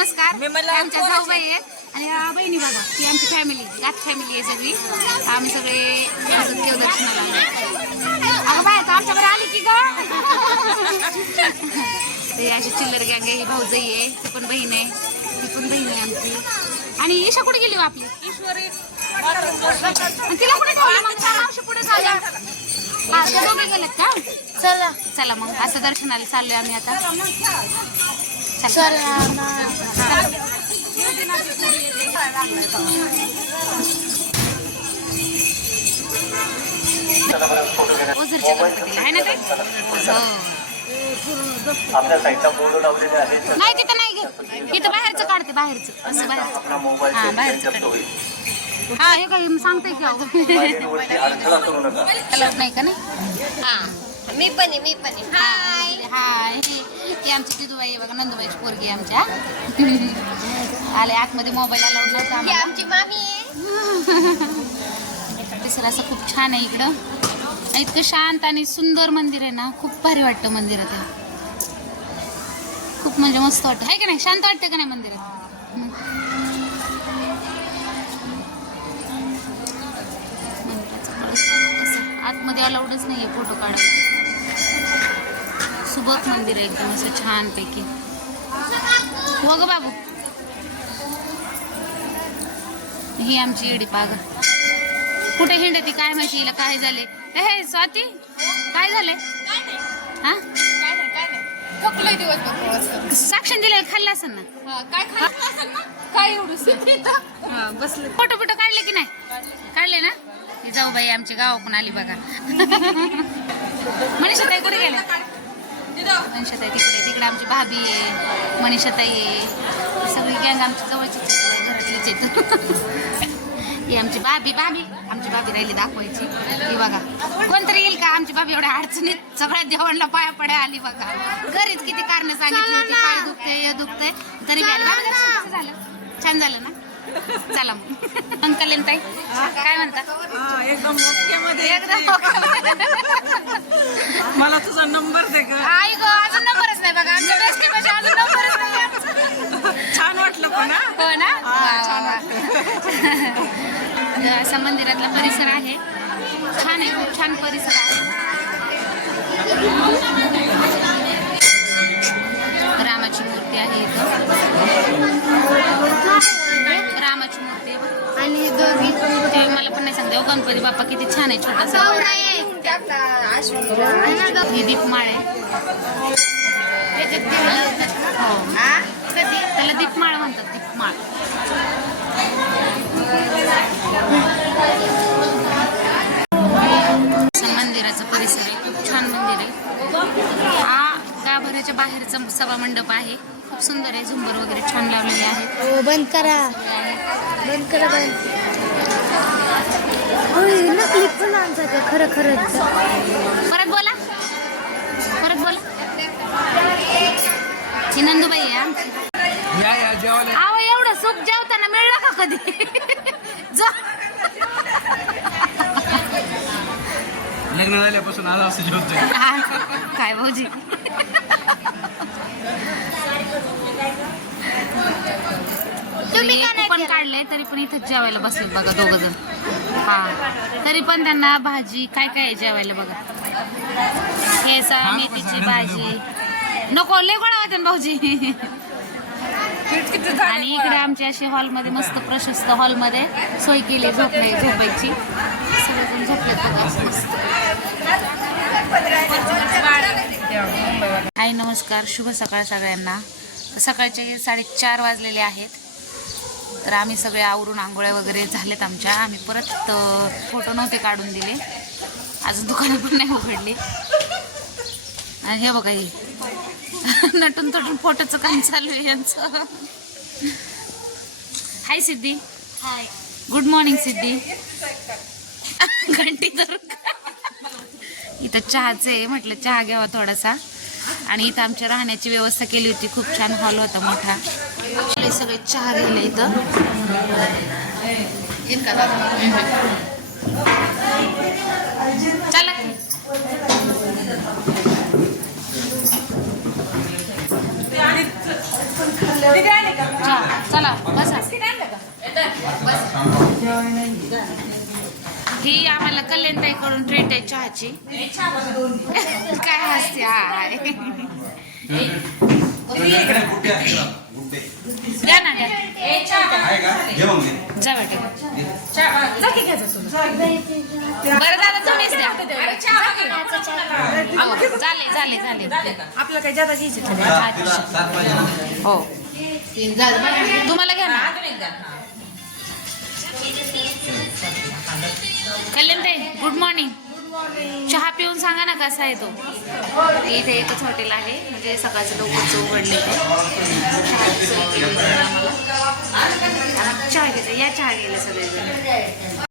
नमस्कार. मी म्हणलं आमच्या जाऊबाई आहे आणि या बहिणी बघा ही आमची फॅमिली गात फॅमिली आहे सगळी. आम्ही सगळे देवदर्शनाला आलो. अगं बाय तू आमच्याकडे आली की ग. ते अशी चिल्लर गँग आहे ही भाऊजाई आहे ती पण बहीण आहे. ती पण बहीण आहे आमची. आणि ईशा कुठे गेली हो आपली? ईश्वरी आणि तिला कुठे ठेवली? मग पुढे झाल्या हा त्या दोघे गेलेत का? चला. चला मग असं दर्शनाला चाललोय आम्ही आता. ओझरच्या गणपतीला आहे ना ते नाही तिथं नाही घेत तिथं बाहेरचं काढते बाहेरचं. असं बाहेरचं. हा बाहेरचं काढते. हा हे काय सांगते की कलर नाही का नाही? हा. मी पण आहे मी पण आहे. हाय हाय ही आमची आहे बघा नंदुबाईची पोरगी आहे आमच्या. आले आतमध्ये मोबाईल अलाउड नव्हता ही आम्हाला आमची मामी आहे. असं खूप छान आहे इकडं. आणि इतकं शांत आणि सुंदर मंदिर आहे ना खूप भारी वाटतं मंदिरात हे. खूप म्हणजे मस्त वाटतं. आहे का नाही? शांत वाटतं का नाही मंदिरात. मंदिराचं. आतमध्ये अलाउडच नाही आहे फोटो काढायला. सुबक मंदिर आहे एकदम असं छानपैकी. हो ग बाबू. ही आमची येडी पाग कुठे हिंडती? काय माहिती हिला? काय झाले? ए, हे स्वाती काय झाले? हा? साक्षण दिलेलं खाल्लं असेल ना? काय काय एवढं बसले. फोटो फोटो काढले की नाही? काढले ना? ही जाऊ बाई आमची गावाकडून आली बघा. मनीषाताई कुठे गेल्या? मनीषाताई तिकडे तिकडे आमची भाभी आहे मनीषाताई आहे. सगळी गँग आमची जवळचीच आहे, घरातलीच आहेत. ही आमची भाभी भाभी. आमची भाभी राहिली दाखवायची. ही बघा. कोणतरी येईल का? आमची भाभी एवढ्या अडचणीत सगळ्या देवांना पाया पड्या आली बघा. घरीच किती कारण सांगितली होती. पाय दुखते हे दुखते तरी झालं. छान झालं ना? चला मग. अंकल ताई काय म्हणता? हा, एकदम मला तुझा नंबर दे ग आई गो अजून नंबरच नाही बघा आमच्या रेस्टिमेशन अजून नंबरच नाही आमचा. छान वाटलं पण हा? हो ना? असा मंदिरातला परिसर आहे. छान आहे खूप छान परिसर आहे. रामाची मूर्ती आहे इथं. रामाची मूर्ती. आणि दोघी. ते मला पण नाही सांगते गणपती बाप्पा किती छान आहे छोटासा. ही दीपमाळ. आहे हो. त्याला दीपमाळ म्हणतात दीपमाळ असं मंदिराचा परिसर आहे. खूप छान मंदिर आहे. हा गाभाऱ्याच्या बाहेरचा सभा मंडप आहे. खूप सुंदर आहे. झुंबर वगैरे छान लावलेले आहेत. हो बंद करा. बंद करा बंद. पण आणतात खरं खरंच. परत बोला. परत बोला. ही नंदुबाई आहे आमची अहो एवढं सूप जेवताना मिळलं का कधी. जो. लग्न झाल्यापासून आज असं जेवतोय. काय भाऊजी? तुम्ही पण काढले तरी पण इथं जेवायला बसले बघा दोघ जण हा. तरी पण त्यांना भाजी काय काय आहे जेवायला बघा? हे सा मेथीची भाजी. नको लय गोळा होते भाऊजी. आणि इकडे आमची अशी हॉलमध्ये मस्त प्रशस्त हॉलमध्ये सोय केली झोपणे झोपायची. सगळेजण झोपले हाय नमस्कार शुभ सकाळ सगळ्यांना. सकाळचे साडेचार वाजलेले आहेत. तर आम्ही सगळे आवरून आंघोळ्या वगैरे झालेत आमच्या. आम्ही परत फोटो नव्हते काढून दिले. अजून दुकानं पण नाही उघडली. आणि हे बघा ही. नटून तटून फोटोचं काम चालू आहे यांचं. हाय सिद्धी हाय गुड मॉर्निंग सिद्धी घंटी धरून इथं चहाचे आहे म्हटलं चहा घ्यावा थोडासा. आणि इथं आमच्या राहण्याची व्यवस्था केली होती. खूप छान हॉल होता मोठा. सगळे चहा घ्यायला इथं. चला. चला चला बसा. ही आम्हाला कल्याणताईकडून ट्रीट आहे चहाची. काय हसते हा द्या ना जा बरं दादा तुम्हीच द्या. हो, झाले झाले झाले. आपलं काही जादा घ्यायचं हो. तुम्हाला घ्या ना. कल्याणताई गुड मॉर्निंग चहा पिऊन सांगा ना कसा आहे तो. इथे एकच हॉटेल आहे म्हणजे सकाळचं लवकरच उघडले ते. चहा घ्यायचं या चहा घ्यायला सगळेजण.